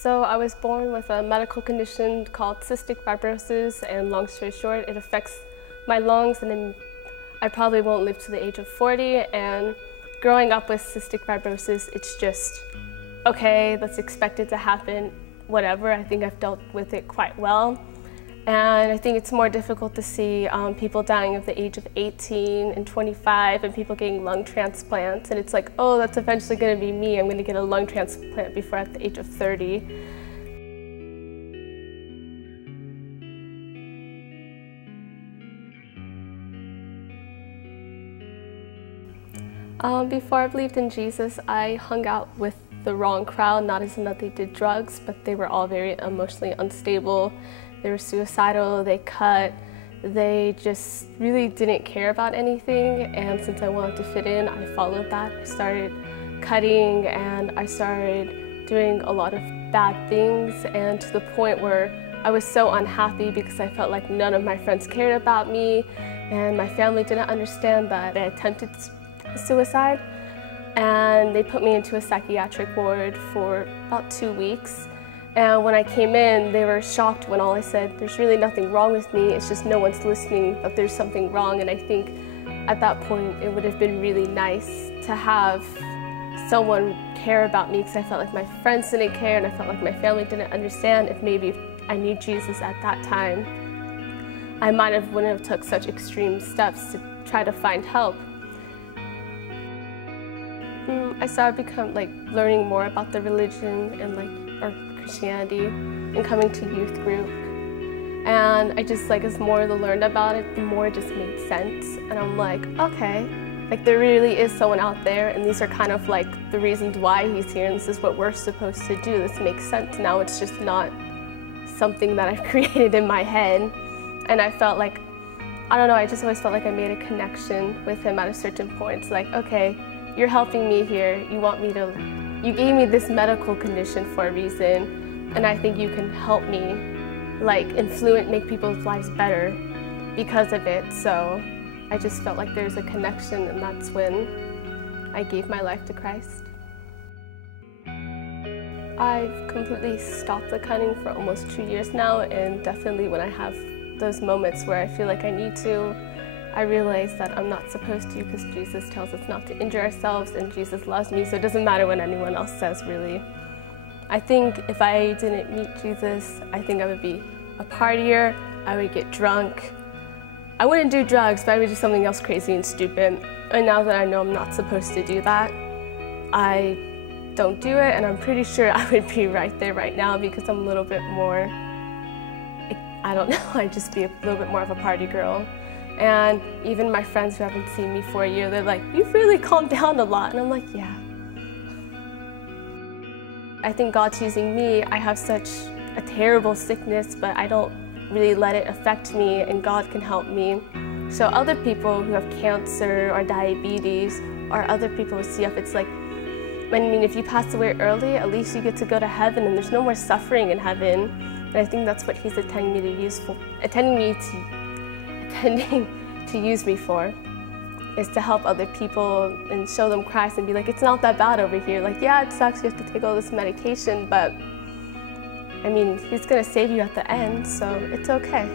So I was born with a medical condition called cystic fibrosis, and long story short, it affects my lungs, and then I probably won't live to the age of 40. And growing up with cystic fibrosis, it's just, okay, that's expected to happen, whatever. I think I've dealt with it quite well. And I think it's more difficult to see people dying of the age of 18 and 25 and people getting lung transplants. And it's like, oh, that's eventually going to be me. I'm going to get a lung transplant before at the age of 30. Before I believed in Jesus, I hung out with the wrong crowd, not as in that they did drugs, but they were all very emotionally unstable. They were suicidal, they cut, they just really didn't care about anything. And since I wanted to fit in, I followed that. I started cutting and I started doing a lot of bad things, and to the point where I was so unhappy because I felt like none of my friends cared about me and my family didn't understand that I attempted suicide. And they put me into a psychiatric ward for about 2 weeks. And when I came in, they were shocked when all I said, there's really nothing wrong with me, it's just no one's listening, that there's something wrong. And I think at that point, it would have been really nice to have someone care about me, because I felt like my friends didn't care and I felt like my family didn't understand. If maybe I knew Jesus at that time, I wouldn't have took such extreme steps to try to find help. I started learning more about the religion and or Christianity and coming to youth group. And I just as more I learned about it, the more it just made sense. And I'm like, okay, there really is someone out there, and these are kind of the reasons why he's here, and this is what we're supposed to do. This makes sense now. It's just not something that I've created in my head. And I felt I don't know, I just always felt like I made a connection with him at a certain point. It's like, okay, you're helping me here. You gave me this medical condition for a reason, and I think you can help me, make people's lives better because of it. So I just felt like there's a connection, and that's when I gave my life to Christ. I've completely stopped the cutting for almost 2 years now, and definitely when I have those moments where I feel like I need to, I realize that I'm not supposed to, because Jesus tells us not to injure ourselves, and Jesus loves me, so it doesn't matter what anyone else says, really. I think if I didn't meet Jesus, I think I would be a partier, I would get drunk. I wouldn't do drugs, but I would do something else crazy and stupid. And now that I know I'm not supposed to do that, I don't do it, and I'm pretty sure I would be right there right now, because I'm a little bit more, I don't know, I'd just be a little bit more of a party girl. And even my friends who haven't seen me for a year, they're like, you've really calmed down a lot. And I'm like, yeah. I think God's using me. I have such a terrible sickness, but I don't really let it affect me, and God can help me. So other people who have cancer or diabetes or other people with CF, it's if you pass away early, at least you get to go to heaven, and there's no more suffering in heaven. And I think that's what he's intending to use me for, is to help other people and show them Christ and be like, it's not that bad over here. Yeah, it sucks, you have to take all this medication, but he's gonna save you at the end, so it's okay.